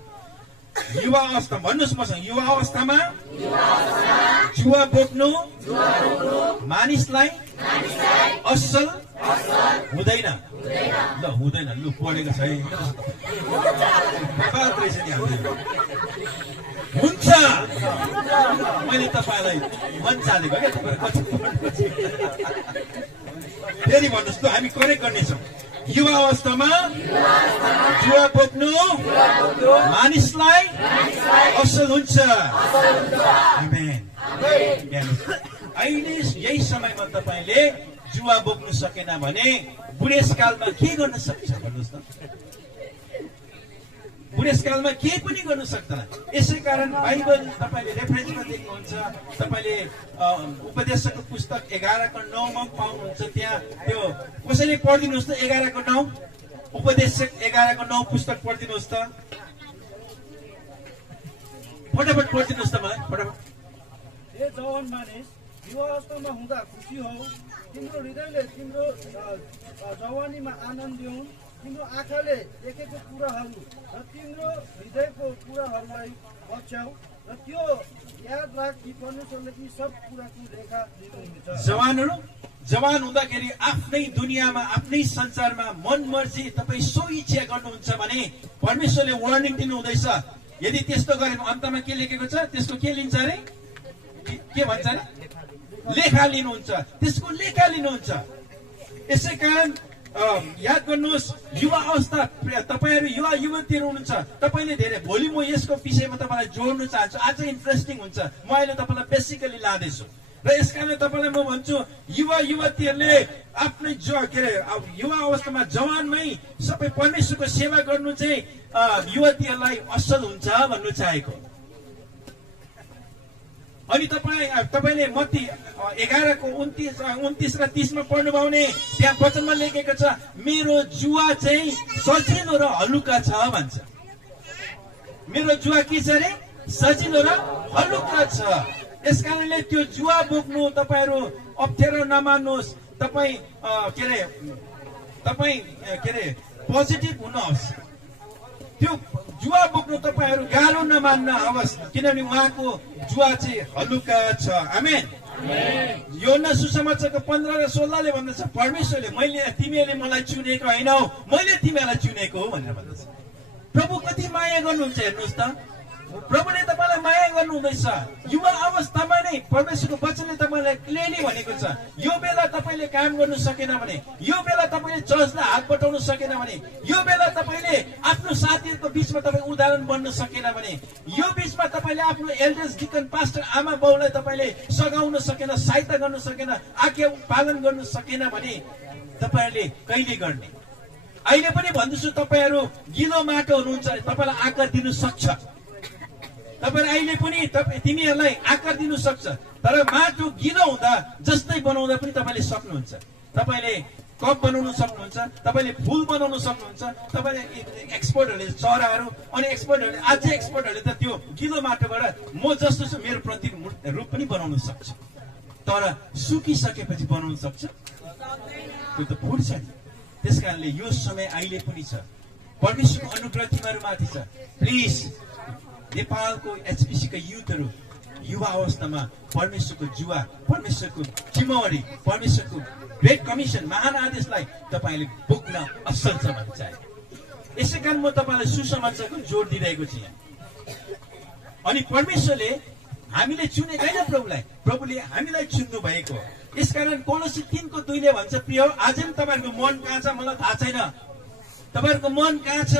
युवा अवस्था। भन्नुहोस् मसँग, युवा अवस्थामा जुवा बोक्नु मानिसलाई असल हुँदैन। ल हुँदैन, लु पढेको छ है, हुन्छ। मैले तपाईँलाई मन चालेको क्या, फेरि भन्नुहोस् त, हामी करेक्ट गर्नेछौँ। युवा अवस्थामा जुवा बोक्नु मानिसलाई असल हुन्छ। अहिले यही समयमा तपाईँले जुवा बोक्नु सकेन भने बुढेसकालमा के गर्न सक्छ भन्नुहोस् त? बुढेसकालमा केही पनि गर्नु सक्दैन। यसै कारण बाइबल तपाईँले रेफरेन्समा देख्नुहुन्छ। तपाईँले उपदेशकको पुस्तक 11:9 पाउनुहुन्छ। त्यहाँ त्यो कसैले पढिदिनुहोस् त, 11:9 उपदेशक 11:9 पुस्तक पढिदिनुहोस् त, फटाफट पढिदिनुहोस् त मलाई फटाफट। हे जवान मानिस, युवा अवस्थामा हुँदा खुसी हौ, तिम्रो हृदयले तिम्रो जवानीमा आनन्द दिउन्। तिम्रो आँखाले देखेको कुराहरू र तिम्रो हृदयको कुराहरूलाई बचाऊ र त्यो याद राख कि परमेश्वरले यी सब कुराको लेखा दिनुहुन्छ। जवान हुँदाखेरि आफ्नै दुनियाँमा आफ्नै संसारमा मन मर्जी तपाईँ सो इच्छा गर्नुहुन्छ भने परमेश्वरले वार्निङ दिनु हुँदैछ। यदि त्यस्तो गरेको अन्तमा के लेखेको छ, त्यसको के लिन्छ अरे, के भन्छ अरे, लेखा लिनुहुन्छ, त्यसको लेखा लिनुहुन्छ। यसै कारण याद गर्नुहोस्, युवा अवस्था तपाईँहरू युवा युवतीहरू हुनुहुन्छ। तपाईँले धेरै भोलि म यसको विषयमा तपाईँलाई जोड्न चाहन्छु। आज इन्ट्रेस्टिङ हुन्छ। म अहिले तपाईँलाई बेसिकली लाँदैछु र यस कारण तपाईँलाई म भन्छु, युवा युवतीहरूले आफ्नै युवा अवस्थामा जवानमै सबै परमेश्वरको सेवा गर्नु चाहिँ युवतीहरूलाई असल हुन्छ भन्नु चाहेको। अनि तपाईँले मत्ती 11:29 र 30 पढ्नुभयो भने त्यहाँ वचनमा लेखेको छ, मेरो जुवा चाहिँ सजिलो र हलुका छ भन्छ। मेरो जुवा के छ अरे, सजिलो र हलुका छ। यस कारणले त्यो जुवा बोक्नु तपाईँहरू अप्ठ्यारो नमान्नुहोस्। तपाईँ पोजिटिभ हुनुहोस्। त्यो जुवा बोक्नु तपाईँहरू गाह्रो नमान्न होस्, किनभने उहाँको जुवा चाहिँ हलुका छ। आमेन। योना सुसमाचारको 15 र 16 भन्दछ, परमेश्वरले तिमीहरूले मलाई चुनेको होइन हौ, मैले तिमीहरूलाई चुनेको हो भनेर भन्दछ। प्रभु कति माया गर्नुहुन्छ हेर्नुहोस् त। प्रभुले तपाईँलाई माया गर्नु हुँदैछ। युवा अवस्थामा नै परमेश्वरको वचनले तपाईँलाई क्लियरली भनेको छ, यो बेला तपाईँले काम गर्नु सकेन भने, यो बेला तपाईँले चर्चलाई हात बटाउनु सकेन भने, यो बेला तपाईँले आफ्नो साथीहरूको बिचमा तपाईँ उदाहरण बन्न सकेन भने, यो बिचमा तपाईँले आफ्नो एल्डर्स डिकन पास्टर आमा बाउलाई तपाईँले सघाउन सकेन, सहायता गर्न सकेन, आज्ञा पालन गर्न सकेन भने तपाईँहरूले कहिले गर्ने? अहिले पनि भन्दैछु, तपाईँहरू गिलो माटो हुनुहुन्छ, तपाईँलाई आकार दिनु सक्छ। तपाईँ अहिले पनि तिमीहरूलाई आकार दिनु सक्छ। तर माटो गिलो हुँदा जस्तै बनाउँदा पनि तपाईँले सक्नुहुन्छ। तपाईँले कप बनाउन सक्नुहुन्छ, तपाईँले फुल बनाउन सक्नुहुन्छ। तपाईँले एक्सपर्टहरूले चराहरू अनि एक्सपर्टहरूले अझै एक्सपर्टहरूले त त्यो गिलो माटोबाट म जस्तो छु मेरो प्रतिरूप पनि बनाउन सक्छ। तर सुकिसकेपछि बनाउन सक्छ त्यो त फुट्छ नि। त्यस कारणले यो समय अहिले पनि छ, परमेश्वरको अनुग्रह तिमीहरूमाथि छ। प्लिज नेपालको एचपिसी का युथहरू युवा अवस्थामा परमेश्वरको जुवा, परमेश्वरको जिम्मेवारी, परमेश्वरको ग्रेट कमिसन, महान आदेशलाई तपाईँले बोक्न असल छ भन्छ। यसै कारण म तपाईँलाई सुसमाचारको जोड दिइरहेको छु यहाँ। अनि परमेश्वरले हामीले चुनेको होइन प्रभुलाई, प्रभुले हामीलाई चुन्नु भएको। यसकारण कोलोसी 3:2 भन्छ, प्रिय आज पनि तपाईँहरूको मन कहाँ छ मलाई थाहा छैन, तपाईँहरूको मन कहाँ छ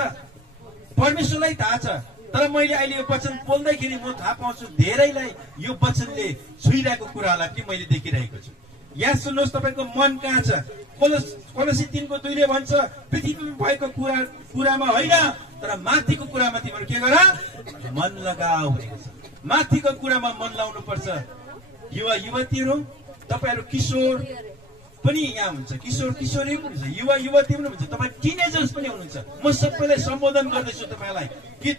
परमेश्वरलाई थाहा छ। तर मैले अहिले यो वचन बोल्दाखेरि म थाहा पाउँछु धेरैलाई यो वचनले छुइरहेको कुरालाई पनि मैले देखिरहेको छु। यहाँ सुन्नुहोस्, तपाईँको मन कहाँ छ। कोलोसी 3:2 भन्छ, पृथ्वीमा भएको कुरामा होइन तर माथिको कुरामा तिमीहरू के गर, मन लगाऊ भनेको छ। माथिको कुरामा मन लाउनु पर्छ। युवा युवतीहरू, तपाईँहरू किशोर पनि यहाँ हुन्छ, किशोर किशोरी पनि हुन्छ, युवा युवती पनि हुन्छ, तपाईँ टिनेजर्स पनि हुनुहुन्छ। म सबैलाई सम्बोधन गर्दैछु तपाईँलाई कि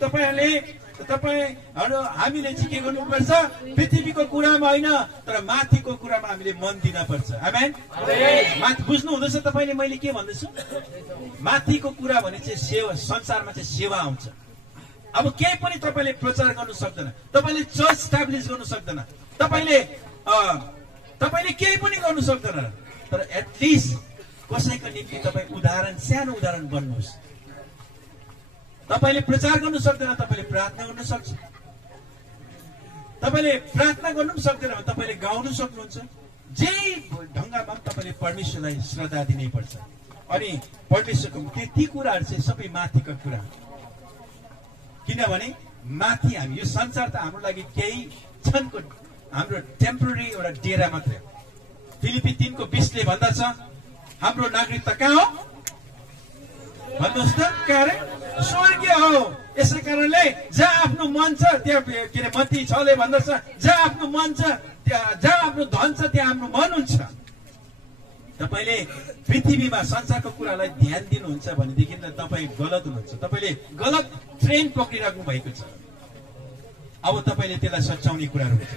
हामीले चाहिँ के गर्नुपर्छ, पृथ्वीको कुरामा होइन तर माथिको कुरामा हामीले मन दिन पर्छ। आमेन। माथि बुझ्नु हुँदैछ तपाईँले मैले के भन्दैछु? माथिको कुरा भने चाहिँ सेवा, संसारमा चाहिँ सेवा आउँछ। अब केही पनि तपाईँले प्रचार गर्नु सक्दैन, तपाईँले चर्च स्टाब्लिस गर्नु सक्दैन, तपाईँले केही पनि गर्नु सक्दैन। तर एटलिस्ट कसैको निम्ति तपाईँ उदाहरण, सानो उदाहरण बन्नुहोस्। तपाईँले प्रचार गर्नु सक्दैन, तपाईँले प्रार्थना गर्नु सक्छ। तपाईँले प्रार्थना गर्नु पनि सक्दैन भने तपाईँले गाउनु सक्नुहुन्छ। जे ढङ्गमा पनि तपाईँले परमेश्वरलाई श्रद्धा दिनै पर्छ। अनि परमेश्वरको ती कुराहरू चाहिँ सबै माथिका कुरा, किनभने माथि हामी यो संसार त हाम्रो लागि केही क्षणको, हाम्रो टेम्पोररी एउटा डेरा मात्रै। फिलिपी 3:20 भन्दछ, हाम्रो नागरिकता कहाँ हो भन्नुहोस् त, कहाँ रे? स्वर्गीय हो। यसै कारणले जहाँ आफ्नो मन छ त्यहाँ, के अरे मत्ती 6 भन्दछ, जहाँ आफ्नो मन छ जहाँ आफ्नो धन छ त्यहाँ हाम्रो मन हुन्छ। तपाईँले पृथ्वीमा संसारको कुरालाई ध्यान दिनुहुन्छ भनेदेखि तपाईँ गलत हुनुहुन्छ। तपाईँले गलत ट्रेन पक्रिराख्नु भएको छ। अब तपाईँले त्यसलाई सच्याउने कुराहरू हुन्छ।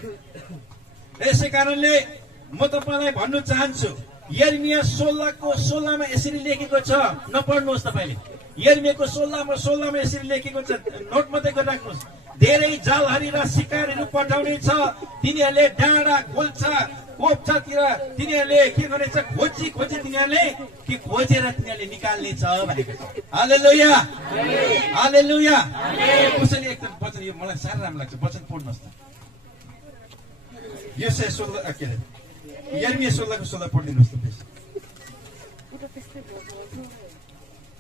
यसै कारणले म तपाईँलाई भन्नु चाहन्छु, यर्मिया 16:16 यसरी लेखेको छ, नपढ्नुहोस् तपाईँले। यर्मियाको 16:16 यसरी लेखेको छ, नोट मात्रै गरिराख्नुहोस्। धेरै जालहारी र शिकारहरू पठाउने छ, तिनीहरूले डाँडा खोल्छ, कोप्चातिर तिनीहरूले के गर्नेछ, खोजी तिनीहरूले के खोजेर तिनीहरूले निकाल्ने छ भनेको छ। हालेलुया, हालेलुया। कसैले एकदम वचन, यो मलाई साह्रै राम्रो लाग्छ, वचन पढ्नुहोस् त। यो 16 के अरे यर्मिया 16:16 पढिदिनुहोस् त प्लिज।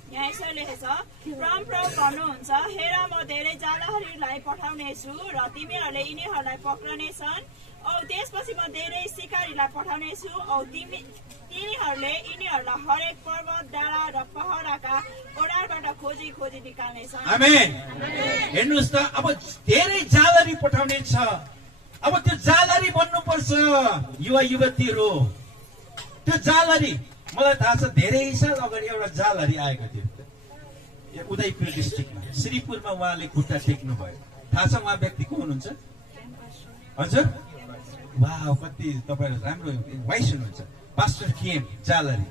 यहाँ यसो लेखेछ, परमप्रभु भन्नुहुन्छ, हेर म धेरै जालहारीलाई पठाउनेछु र तिमीहरूले यिनीहरूलाई पक्रनेछन्। औ त्यसपछि म धेरै शिकारीलाई पठाउनेछु औ तिनीहरूले यिनीहरूलाई हरेक पर्वत, डाँडा र पहाडका ओडारबाट खोजी निकाल्नेछन्। आमेन। हेर्नुहोस् त, अब धेरै जालहारी पठाउने छ। अब त्यो जालहारी बन्नुपर्छ युवा युवतीहरू। त्यो जालहारी, मलाई थाहा छ धेरै साल अगाडि एउटा जालहारी आएको थियो उदयपुर डिस्ट्रिक्टमा, श्रीपुरमा। उहाँले खुट्टा टेक्नु भयो। थाहा छ उहाँ व्यक्ति को हुनुहुन्छ? हजुर, वाह, कति तपाईँ राम्रो वाइस हुनुहुन्छ। पास्टर केम जालहारी।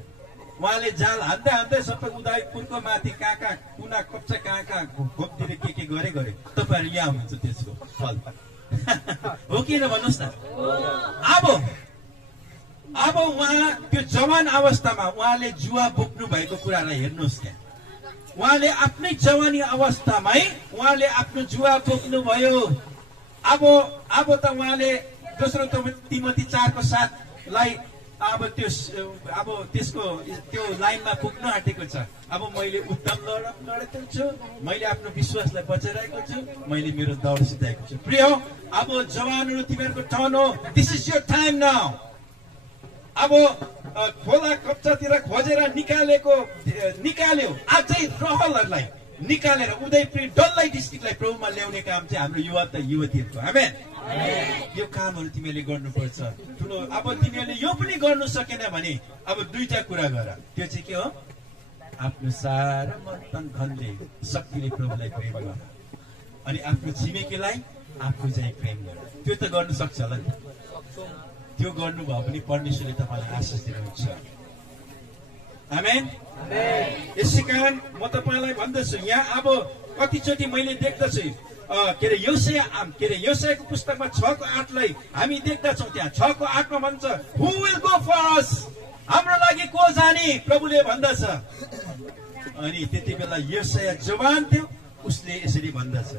उहाँले जाल हान्दै सबै उदयपुरको माथि कहाँ कुना कप्चा कहाँ खोपतिर के गरे। तपाईँहरू यहाँ हुनुहुन्छ त्यसको फल हो कि भन्नुहोस् न। अब उहाँ त्यो जवान अवस्थामा उहाँले जुवा बोक्नु भएको कुरालाई हेर्नुहोस् त्यहाँ। उहाँले आफ्नै जवानी अवस्थामै उहाँले आफ्नो जुवा बोक्नु भयो। अब त उहाँले दोस्रो तिमोथी 4:7 अब त्यसको त्यो लाइनमा पुग्न आँटेको छ। अब मैले उत्तम लडेको छु, मैले आफ्नो विश्वासलाई बचाइरहेको छु, मैले मेरो दौड सिधाएको छु। प्रिय, अब जवानहरू तिमीहरूको टर्न हो। This is your time now. अब खोला कप्चातिर खोजेर निकाल्यो अझै रहलहरूलाई निकालेर उदयपुर डल्लै डिस्ट्रिक्टलाई प्रभुमा ल्याउने काम चाहिँ हाम्रो युवा युवतीहरूको आमेन। यो कामहरू तिमीले गर्नुपर्छ। ठुलो अब तिमीहरूले यो पनि गर्नु सकेन भने अब दुईटा कुरा गर। त्यो चाहिँ के हो? आफ्नो सारा मन तन धनले शक्तिले प्रभुलाई प्रेम गर अनि आफ्नो छिमेकीलाई आफू चाहिँ प्रेम गर। त्यो त गर्नु सक्छ होला नि। त्यो गर्नुभयो भने परमेश्वरले तपाईँलाई आशिष दिनुहुन्छ। आमेन। यसै कारण म तपाईँलाई भन्दछु, यहाँ अब कतिचोटि मैले देख्दछु के अरे योसेयाको पुस्तकमा 6:8 हामी देख्दछौँ। त्यहाँ 6:8 भन्छ, हु विल गो फर अस? हाम्रो लागि को जाने? प्रभुले भन्दछ। अनि त्यति बेला योसेया जवान थियो, उसले यसरी भन्दछ,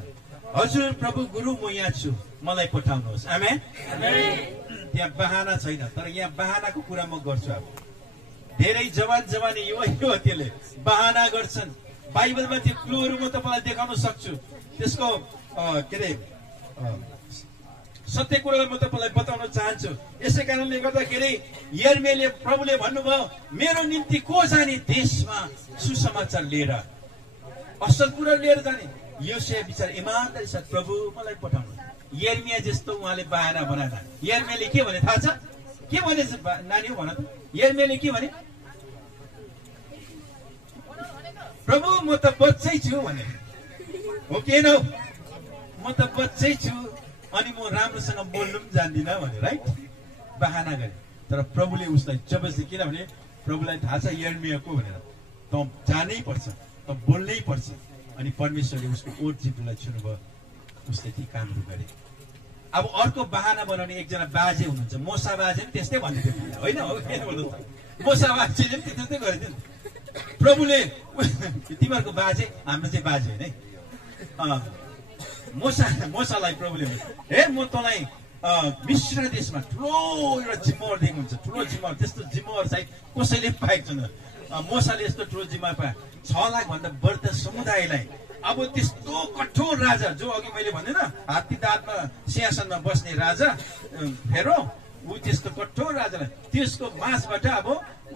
हजुर प्रभु गुरु म यहाँ छु, मलाई पठाउनुहोस्। आमेन। त्यहाँ बहाना छैन, तर यहाँ बहानाको कुरा म गर्छु। अब धेरै जवानी युवा युवतीले बहाना गर्छन्। बाइबलमा त्यो क्लुहरू म तपाईँलाई देखाउन सक्छु। त्यसको के अरे सत्य कुरालाई म तपाईँलाई बताउन चाहन्छु। यसै कारणले गर्दाखेरि यिर्मयाले प्रभुले भन्नुभयो, मेरो निम्ति को जाने देशमा सुसमाचार लिएर, असल कुरा लिएर जाने? योसेया विचार इमानदारी साथ प्रभु मलाई पठाउनु। यिर्मया जस्तो उहाँले बहाना बनाएन। यिर्मयाले के भने थाहा छ? के भने नानी हो भन त? यिर्मयाले के भने? प्रभु म त बच्चै छु भने हो कि न? म त बच्चै छु अनि म राम्रोसँग बोल्नु पनि जान्दिनँ भने, राइट? बहाना गरे। तर प्रभुले उसलाई जबरजस्ती, किनभने प्रभुलाई थाहा छ यिर्मया को भनेर, त जानै पर्छ, त बोल्नै पर्छ। अनि परमेश्वरले उसको ओठ जिब्रोलाई छुनुभयो, उसले ती कामहरू गरे। अब अर्को बहाना बनाउने एकजना बाजे हुनुहुन्छ, मोसा बाजे पनि त्यस्तै भन्थ्यो होइन? मोसा बाजेले पनि त्यस्तै गरेको थियो। प्रभुले तिमीहरूको बाजे, हाम्रो चाहिँ बाजे होइन है। मोसालाई प्रभुले हे म तँलाई मिश्र देशमा ठुलो एउटा जिम्मेवार दिएको हुन्छ, ठुलो जिम्मेवार। त्यस्तो जिम्मेवार चाहिँ कसैले पाएको छैन। मोसाले यस्तो ठुलो जिम्मेवार पाए। 6 लाख भन्दा बढी त समुदायलाई। अब त्यस्तो कठोर राजा, जो अघि मैले भने न हात्ती दाँतमा सिंहासनमा बस्ने राजा फेरो, ऊ त्यस्तो कठोर राजालाई त्यसको मासबाट अब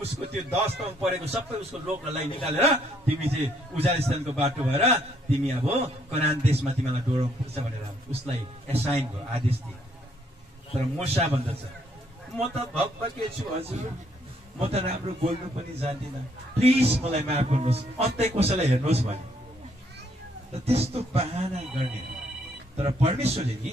उसको त्यो 10 तम परेको सबै उसको लोकलाई निकालेर तिमी चाहिँ उजालिस्तानको बाटो भएर तिमी अब कनान देशमा तिमीलाई डोराउनु पर्छ भनेर उसलाई एसाइन भयो, आदेश दिए। तर मोसा भन्दछ, म त भक्के छु हजुर, म त राम्रो बोल्नु पनि जान्दिनँ, प्लिज मलाई माफ गर्नुहोस्, अन्तै कसैलाई हेर्नुहोस् भने। त्यस्तो बहाना गर्ने। तर परमेश्वरले नि